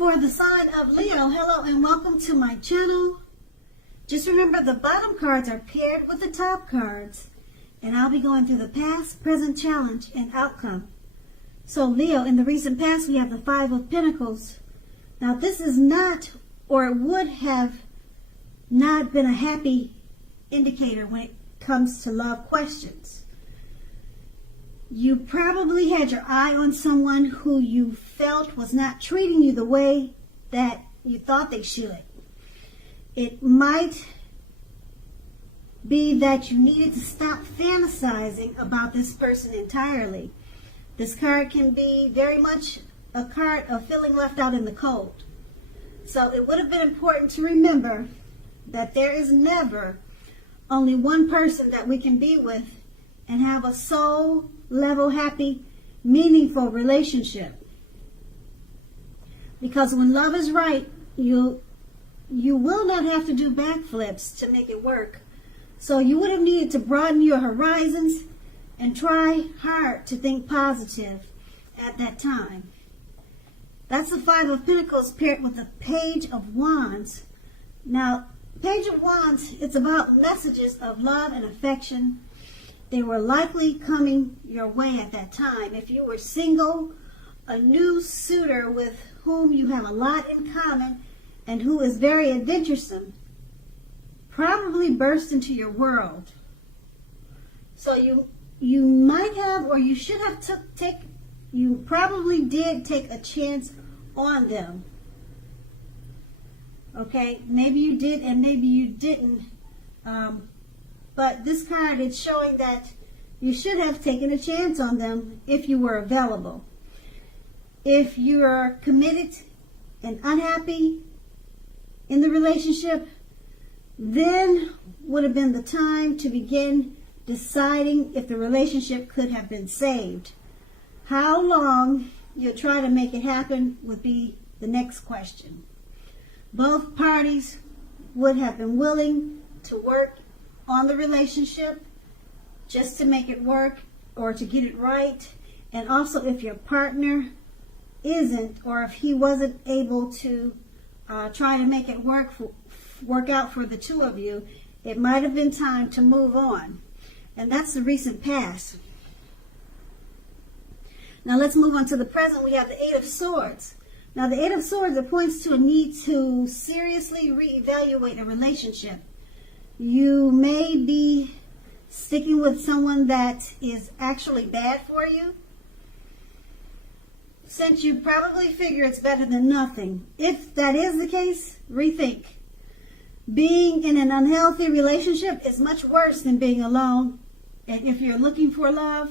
For the sign of Leo, hello and welcome to my channel. Just remember the bottom cards are paired with the top cards, and I'll be going through the past, present, challenge, and outcome. So Leo, in the recent past we have the Five of Pentacles. Now this is not, or it would have not been a happy indicator when it comes to love questions. You probably had your eye on someone who you felt was not treating you the way that you thought they should. It might be that you needed to stop fantasizing about this person entirely. This card can be very much a card of feeling left out in the cold. So it would have been important to remember that there is never only one person that we can be with and have a soul level, happy, meaningful relationship. Because when love is right, you will not have to do backflips to make it work. So you would have needed to broaden your horizons and try hard to think positive at that time. That's the Five of Pentacles paired with the Page of Wands. Now, Page of Wands, it's about messages of love and affection. They were likely coming your way at that time. If you were single, a new suitor with whom you have a lot in common and who is very adventuresome probably burst into your world. So you might have, or you should have you probably did take a chance on them. Okay, maybe you did and maybe you didn't. But this card is showing that you should have taken a chance on them if you were available. If you are committed and unhappy in the relationship, then would have been the time to begin deciding if the relationship could have been saved. How long you'll try to make it happen would be the next question. Both parties would have been willing to work on the relationship just to make it work or to get it right. And also if your partner isn't, or if he wasn't able to try to make it work out for the two of you, it might have been time to move on. And that's the recent past. Now let's move on to the present. We have the Eight of Swords. Now the Eight of Swords, it points to a need to seriously reevaluate a relationship. You may be sticking with someone that is actually bad for you, since you probably figure it's better than nothing. If that is the case, rethink. Being in an unhealthy relationship is much worse than being alone. And if you're looking for love,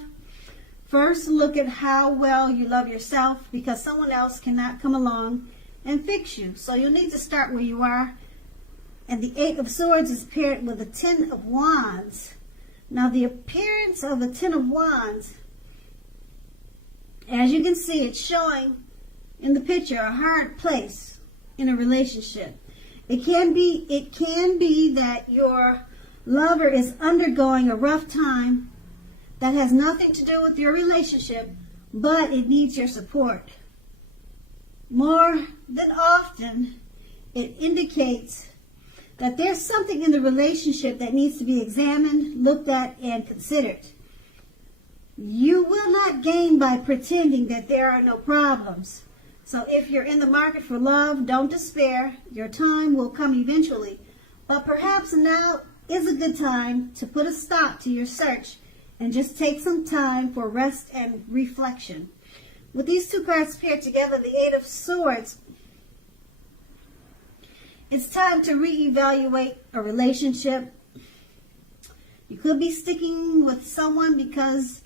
first look at how well you love yourself, because someone else cannot come along and fix you. So you'll need to start where you are. And the Eight of Swords is paired with the Ten of Wands. Now the appearance of the Ten of Wands, as you can see, it's showing in the picture a hard place in a relationship. It can be that your lover is undergoing a rough time that has nothing to do with your relationship, but it needs your support. More than often, it indicates that there's something in the relationship that needs to be examined, looked at, and considered. You will not gain by pretending that there are no problems. So if you're in the market for love, don't despair. Your time will come eventually. But perhaps now is a good time to put a stop to your search and just take some time for rest and reflection. With these two cards paired together, the Eight of Swords, it's time to reevaluate a relationship. You could be sticking with someone because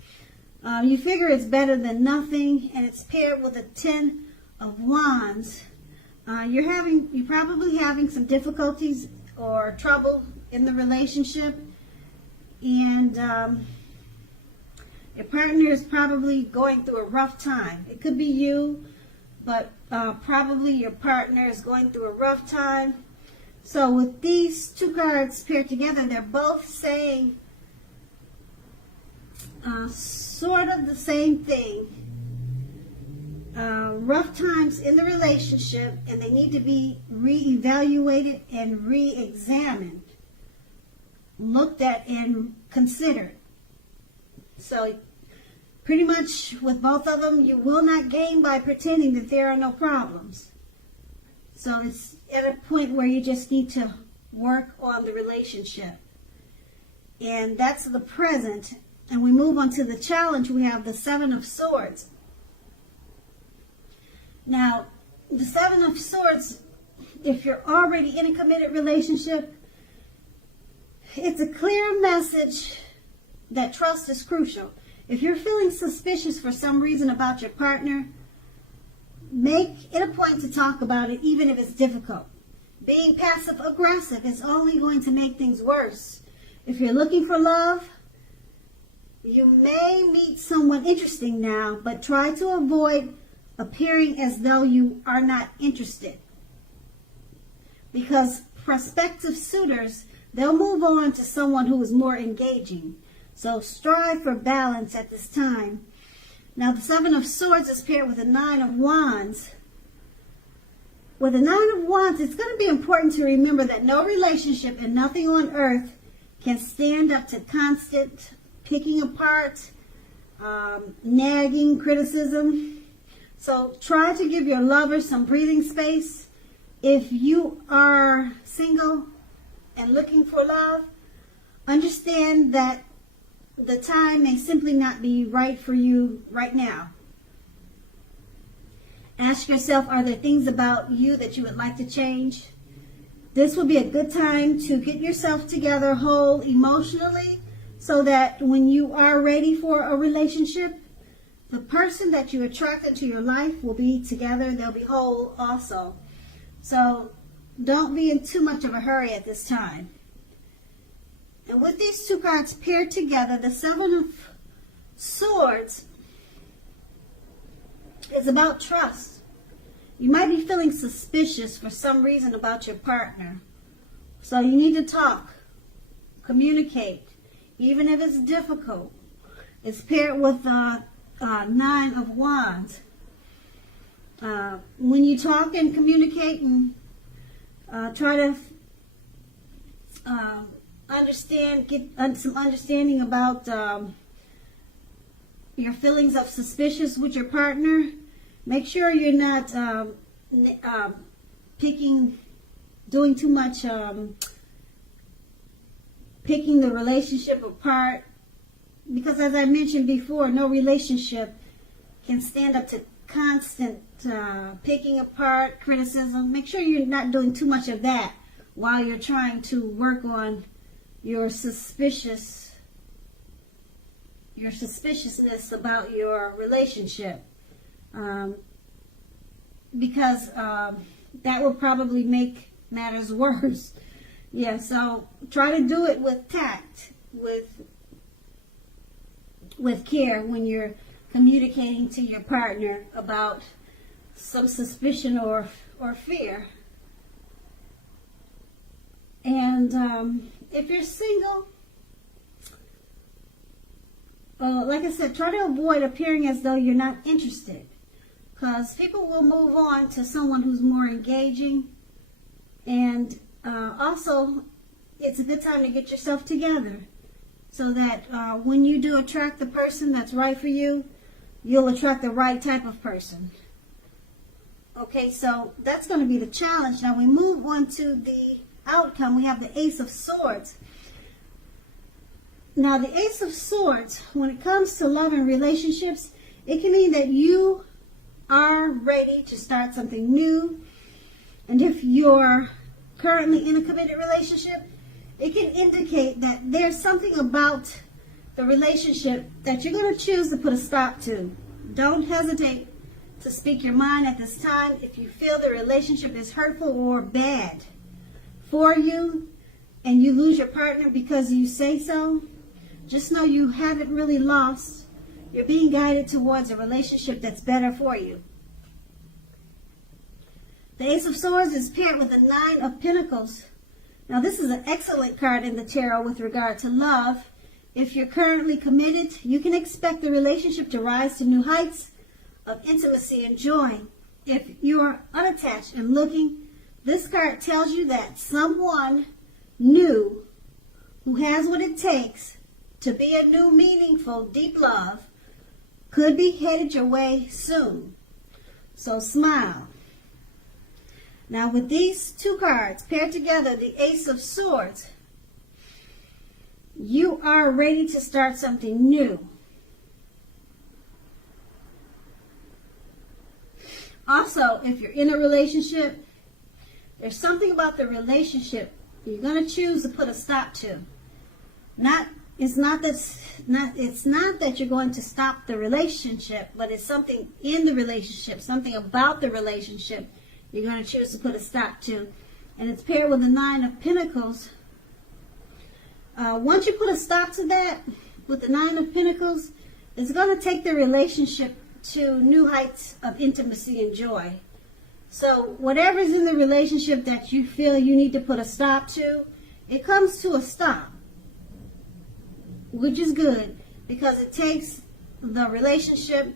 you figure it's better than nothing, and it's paired with a Ten of Wands. You're probably having some difficulties or trouble in the relationship, and your partner is probably going through a rough time. It could be you, but probably your partner is going through a rough time. So with these two cards paired together, they're both saying sort of the same thing. rough times in the relationship, and they need to be reevaluated and re-examined, looked at and considered. So pretty much with both of them, you will not gain by pretending that there are no problems. So it's at a point where you just need to work on the relationship. And that's the present. And we move on to the challenge. We have the Seven of Swords. Now, the Seven of Swords, if you're already in a committed relationship, it's a clear message that trust is crucial. If you're feeling suspicious for some reason about your partner, make it a point to talk about it, even if it's difficult. Being passive aggressive is only going to make things worse. If you're looking for love, you may meet someone interesting now, but try to avoid appearing as though you are not interested. Because prospective suitors, they'll move on to someone who is more engaging. So strive for balance at this time. Now the Seven of Swords is paired with the Nine of Wands. With the Nine of Wands, it's going to be important to remember that no relationship and nothing on earth can stand up to constant picking apart, nagging, criticism. So try to give your lover some breathing space. If you are single and looking for love, understand that the time may simply not be right for you right now. Ask yourself, are there things about you that you would like to change? This will be a good time to get yourself together whole emotionally, so that when you are ready for a relationship, the person that you attract into your life will be together. They'll be whole also. So don't be in too much of a hurry at this time. And with these two cards paired together, the Seven of Swords is about trust. You might be feeling suspicious for some reason about your partner. So you need to talk, communicate, even if it's difficult. It's paired with the Nine of Wands. When you talk and communicate and try to get some understanding about your feelings of suspicious with your partner, make sure you're not doing too much picking the relationship apart, because as I mentioned before, no relationship can stand up to constant picking apart, criticism. Make sure you're not doing too much of that while you're trying to work on your suspiciousness about your relationship, because that will probably make matters worse. Yeah, so try to do it with tact, with care when you're communicating to your partner about some suspicion or fear. And if you're single, like I said, try to avoid appearing as though you're not interested, because people will move on to someone who's more engaging. And also, it's a good time to get yourself together, so that when you do attract the person that's right for you, you'll attract the right type of person. Okay, so that's going to be the challenge. Now we move on to the outcome. We have the Ace of Swords. Now the Ace of Swords, when it comes to love and relationships, it can mean that you are ready to start something new. And if you're currently in a committed relationship, it can indicate that there's something about the relationship that you're going to choose to put a stop to. Don't hesitate to speak your mind at this time. If you feel the relationship is hurtful or bad for you, and you lose your partner because you say so, just know you haven't really lost. You're being guided towards a relationship that's better for you. The Ace of Swords is paired with the Nine of Pentacles. Now this is an excellent card in the tarot with regard to love. If you're currently committed, you can expect the relationship to rise to new heights. of intimacy and joy. If you are unattached and looking, this card tells you that someone new who has what it takes to be a new, meaningful, deep love could be headed your way soon. So smile. Now with these two cards paired together, the Ace of Swords, you are ready to start something new. Also, if you're in a relationship, there's something about the relationship you're going to choose to put a stop to. It's not that you're going to stop the relationship, but it's something in the relationship, something about the relationship you're going to choose to put a stop to. And it's paired with the Nine of Pentacles. Once you put a stop to that with the Nine of Pentacles, it's going to take the relationship to new heights of intimacy and joy. So whatever's in the relationship that you feel you need to put a stop to, it comes to a stop, which is good because it takes the relationship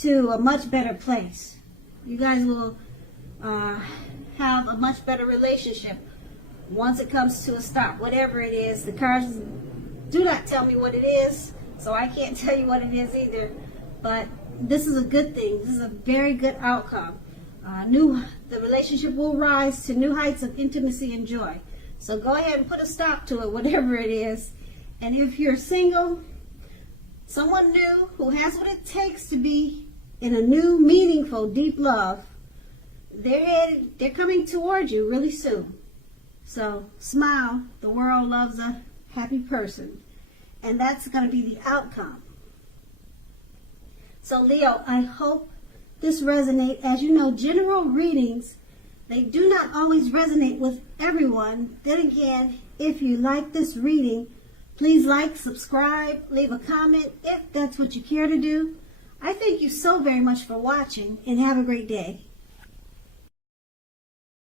to a much better place. You guys will have a much better relationship once it comes to a stop, whatever it is. The cards do not tell me what it is, so I can't tell you what it is either. But this is a good thing. This is a very good outcome. The relationship will rise to new heights of intimacy and joy. So go ahead and put a stop to it, whatever it is. And if you're single, someone new who has what it takes to be in a new, meaningful, deep love, they're coming toward you really soon. So smile. The world loves a happy person. And that's going to be the outcome. So Leo, I hope this resonates. As you know, general readings, they do not always resonate with everyone. Then again, if you like this reading, please like, subscribe, leave a comment if that's what you care to do. I thank you so very much for watching and have a great day.